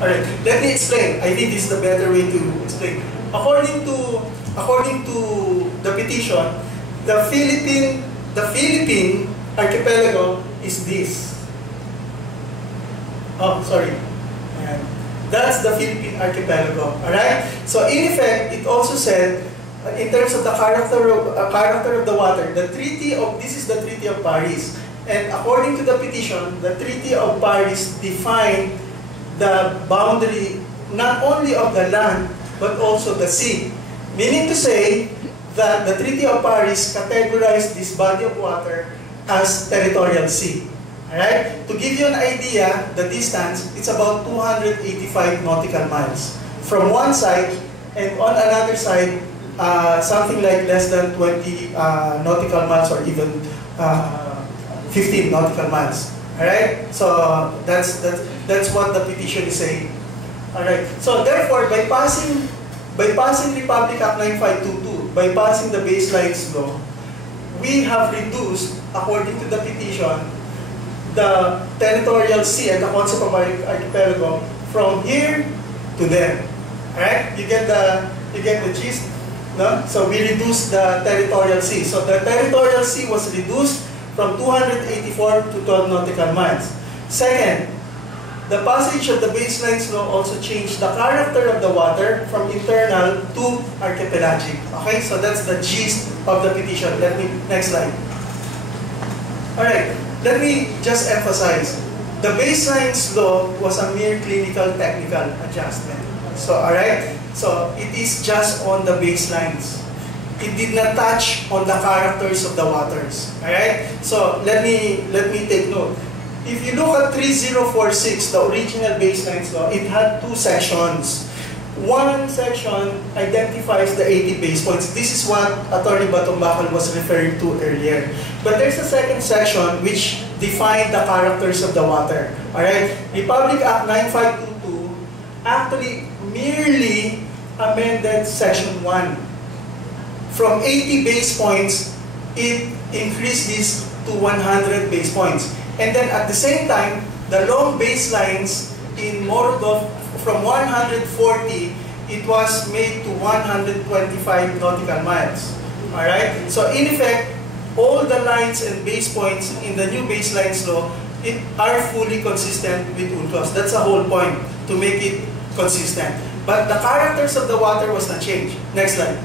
Alright, let me explain. I think this is the better way to explain. According to the petition, the Philippine archipelago is this. Oh, sorry. Ayan. That's the Philippine archipelago. Alright? So in effect, it also said, in terms of the character of the water, this is the Treaty of Paris. And according to the petition, the Treaty of Paris defined the boundary not only of the land, but also the sea. Meaning to say that the Treaty of Paris categorized this body of water as territorial sea. Alright? To give you an idea, the distance, it's about 285 nautical miles. From one side, and on another side, something like less than 20 nautical miles or even 15 nautical miles. Alright? So that's what the petition is saying. Alright. So therefore, by passing Republic Act 9522, by passing the baselines law, we have reduced, according to the petition, the territorial sea and the concept of archipelago from here to there. Alright? You get the gist? No? So we reduced the territorial sea. So the territorial sea was reduced from 284 to 12 nautical miles. Second, the passage of the baselines law also changed the character of the water from internal to archipelagic. Okay, so that's the gist of the petition. Next slide. Alright, let me just emphasize. The baselines law was a mere clinical technical adjustment. So, alright, so it is just on the baselines. It did not touch on the characters of the waters. Alright? So let me take note. If you look at 3046, the original baselines law, it had two sections. One section identifies the 80 base points. This is what Attorney Batongbacal was referring to earlier. But there's a second section which defined the characters of the water. Alright? Republic Act 9522 actually merely amended section 1. From 80 base points, it increased this to 100 base points. And then at the same time, the long baselines in Mordov, from 140, it was made to 125 nautical miles. Alright? So in effect, all the lines and base points in the new baselines law are fully consistent with UNCLOS. That's the whole point, to make it consistent. But the characters of the water was not changed. Next slide.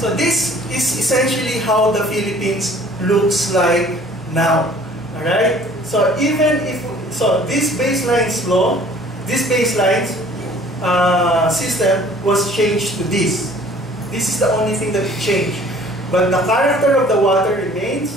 So this is essentially how the Philippines looks like now. Alright? So even if, this baselines law, this baselines system was changed to this. This is the only thing that changed. But the character of the water remains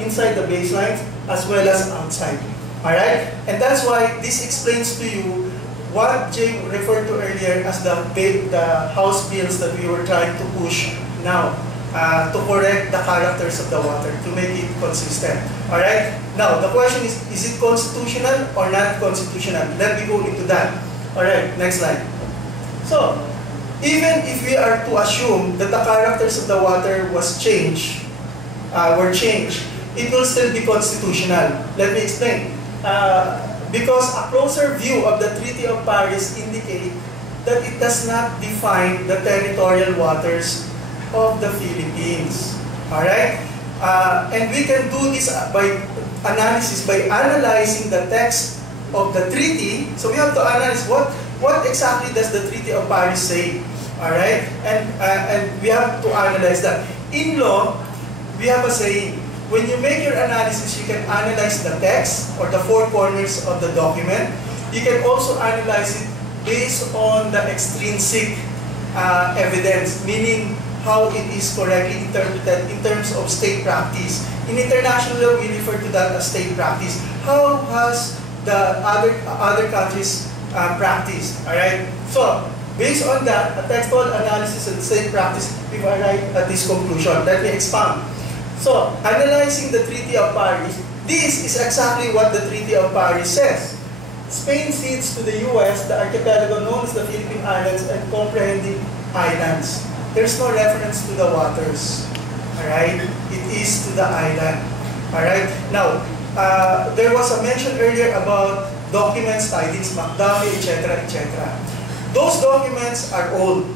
inside the baselines as well as outside. Alright? And that's why this explains to you what Jay referred to earlier as the house bills that we were trying to push now to correct the characters of the water, to make it consistent. Alright? Now, the question is it constitutional or not constitutional? Let me go into that. Alright, next slide. So, even if we are to assume that the characters of the water were changed, it will still be constitutional. Let me explain. Because a closer view of the Treaty of Paris indicates that it does not define the territorial waters of the Philippines. Alright? And we can do this by analysis, by analyzing the text of the treaty. So we have to analyze what exactly does the Treaty of Paris say. Alright? And we have to analyze that. In law, we have a saying, when you make your analysis, you can analyze the text or the four corners of the document. You can also analyze it based on the extrinsic evidence, meaning how it is correctly interpreted in terms of state practice. In international law, we refer to that as state practice. How has the other countries practiced? All right. So based on that, a textual analysis and state practice, we arrive at this conclusion. Let me expound. So, analyzing the Treaty of Paris, this is exactly what the Treaty of Paris says. Spain cedes to the U.S. the archipelago known as the Philippine Islands and comprehending islands. There's no reference to the waters. Alright? It is to the island. Alright? Now, there was a mention earlier about documents, tidings, McDuffie, etc., etc. Those documents are old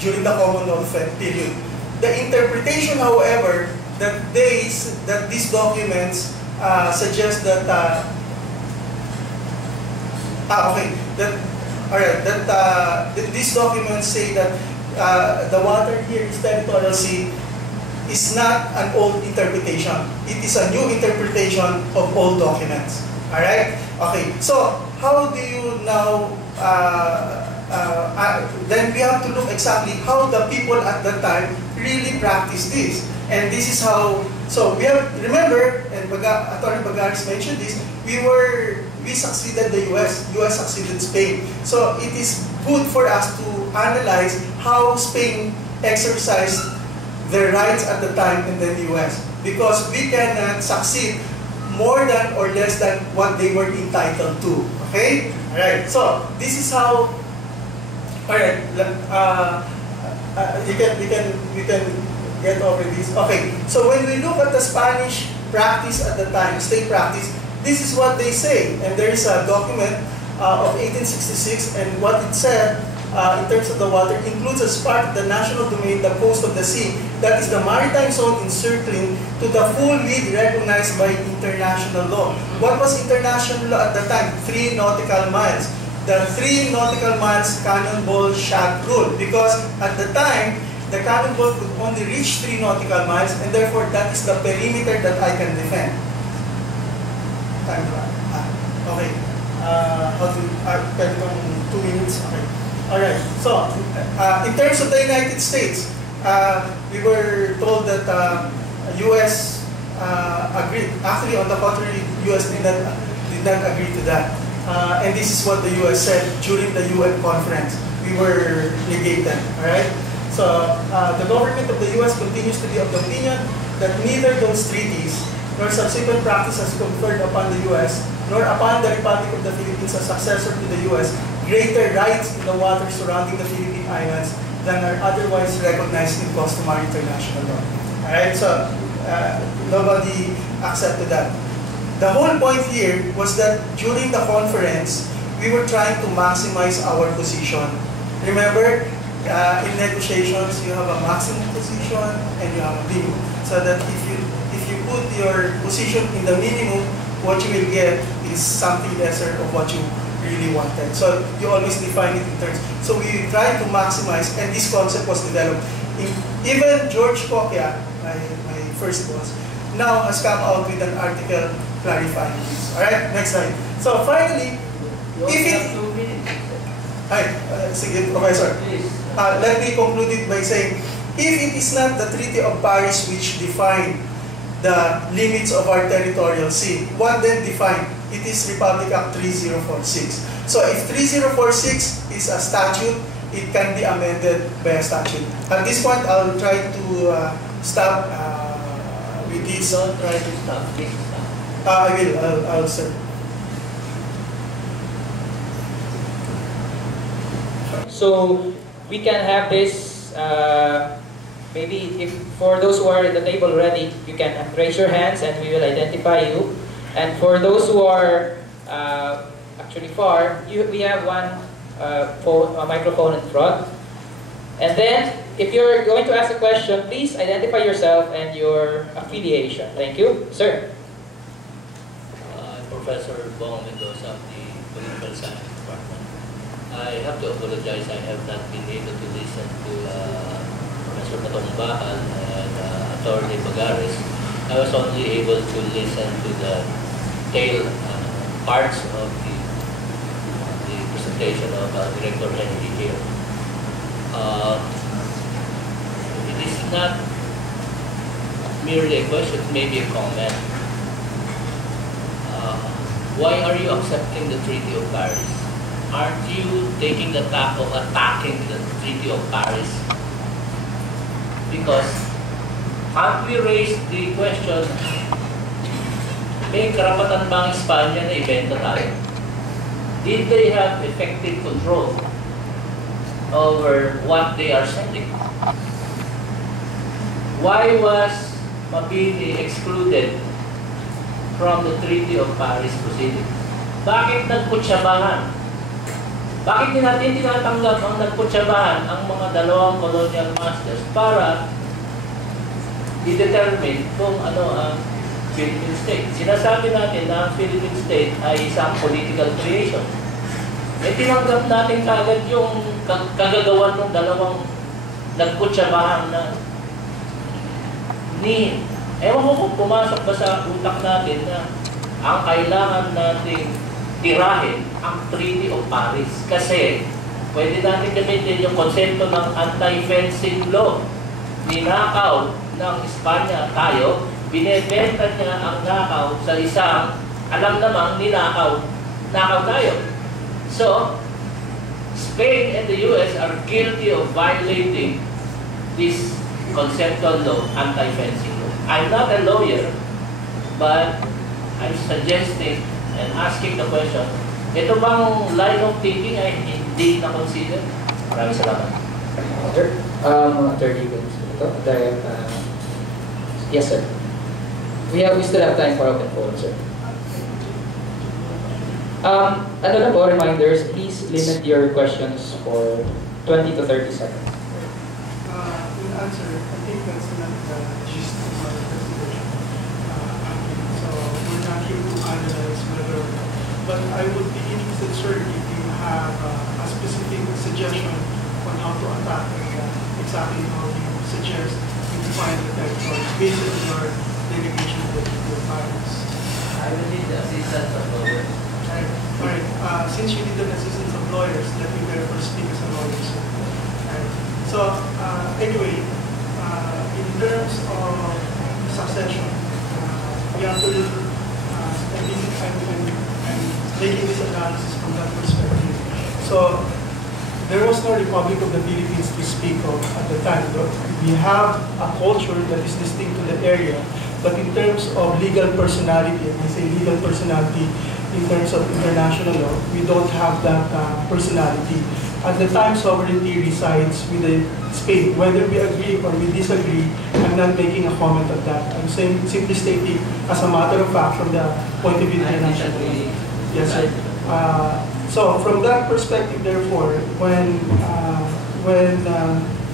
during the Commonwealth period. The interpretation, however, that these documents suggest that these documents say that the water here is territorial sea is not an old interpretation. It is a new interpretation of old documents. All right? Okay. So how do you now? Then we have to look exactly how the people at that time really practiced this. And this is how. So we have, remember, and Attorney Bagaris mentioned this. We succeeded the U.S. U.S. succeeded Spain. So it is good for us to analyze how Spain exercised their rights at the time in the U.S. Because we cannot succeed more than or less than what they were entitled to. Okay? Alright, so this is how. Alright, we can get over this. Okay, so when we look at the Spanish practice at the time, state practice, this is what they say. And there is a document of 1866, and what it said in terms of the water includes as part of the national domain the coast of the sea, that is the maritime zone encircling to the full width recognized by international law. What was international law at the time? 3 nautical miles. The 3 nautical miles cannonball shot rule, because at the time, the cannonball could only reach 3 nautical miles, and therefore that is the perimeter that I can defend. Time okay. How to, 2 minutes? Okay. Alright, so in terms of the United States, we were told that U.S. agreed. Actually, on the contrary, U.S. did not agree to that. And this is what the U.S. said during the UN conference. We were negated. Alright? So the government of the U.S. continues to be of the opinion that neither those treaties nor subsequent practices conferred upon the U.S. nor upon the Republic of the Philippines, a successor to the U.S., greater rights in the waters surrounding the Philippine Islands than are otherwise recognized in customary international law. Alright, so nobody accepted that. The whole point here was that during the conference, we were trying to maximize our position. Remember, in negotiations, you have a maximum position and you have a minimum. So that if you put your position in the minimum, what you will get is something lesser of what you really wanted. So you always define it in terms. So we try to maximize, and this concept was developed. Even George Cokia, my first boss, now has come out with an article clarifying this. Alright, next slide. So finally, if it... Sige, Professor. Let me conclude it by saying, if it is not the Treaty of Paris which defined the limits of our territorial sea, what then defined? It is Republic Act 3046. So if 3046 is a statute, it can be amended by a statute. At this point, I'll try to stop with this. Don't try to stop. Please stop. I will. I'll sir. So we can have this. Maybe if for those who are at the table already, you can raise your hands and we will identify you. And for those who are actually far, we have one microphone in front. And then, if you're going to ask a question, please identify yourself and your affiliation. Thank you. Sir. I'm Professor Bong Mendoza of the Political Science Department. I have to apologize. I have not been able to listen to Professor Batongbacal and Attorney Bagaris. I was only able to listen to the tail parts of the presentation of Rector Henry here. It is not merely a question, maybe a comment. Why are you accepting the Treaty of Paris? Aren't you taking the tack of attacking the Treaty of Paris? Because have we raised the question, may karapatan bang Espanya na ibenta tayo? Did they have effective control over what they are sending? Why was Mabini excluded from the Treaty of Paris proceedings. Bakit nagkutsyabahan? Bakit din natin tinatanggap ang nagkutsyabahan ang mga dalawang colonial masters para i-determine kung ano ang Philippine State? Sinasabi natin na ang Philippine State ay isang political creation. Tinanggap natin kaagad yung kagagawan ng dalawang nagkutsyabahan na ni. Ewan ko kung pumasok ba sa utak natin na ang kailangan nating tirahin ang Treaty of Paris. Kasi pwede natin gamitin yung konsepto ng anti-fencing law. Ninakaw ng Espanya tayo, binebenta niya ang nakaw sa isang alam namang ninakaw tayo. So, Spain and the US are guilty of violating this conceptual law, anti-fencing law. I'm not a lawyer, but I'm suggesting and asking the question, ito bang line of thinking ay hindi na-consider? Maraming salamat. Sir, 30 seconds. Yes, sir. We still have time for open forum, sir. Ano na po, reminders, please limit your questions for 20 to 30 seconds. In answer, I think that's not the gist of our presentation. So we're not here to analyze whether, but I would be interested, sir, if you have a specific suggestion on how to attack exactly how you suggest you define the territory based on your delegation of the virus. I will need the assistance of lawyers. Alright, since you need an assistance of lawyers, let me therefore speak as a lawyer, sir. Alright. So, anyway, in terms of succession, we have to, I'm making this analysis from that perspective. So, there was no Republic of the Philippines to speak of at the time. But we have a culture that is distinct to the area, but in terms of legal personality, and I say legal personality in terms of international law, we don't have that personality. At the time, sovereignty resides with Spain. Whether we agree or we disagree, I'm not making a comment on that. I'm simply stating as a matter of fact from the point of view of international law. Yes, sir. So from that perspective, therefore, when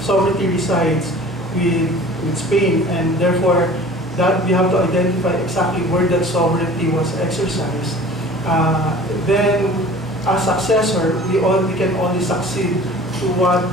sovereignty resides with Spain, and therefore that we have to identify exactly where that sovereignty was exercised, then as successor, we can only succeed to what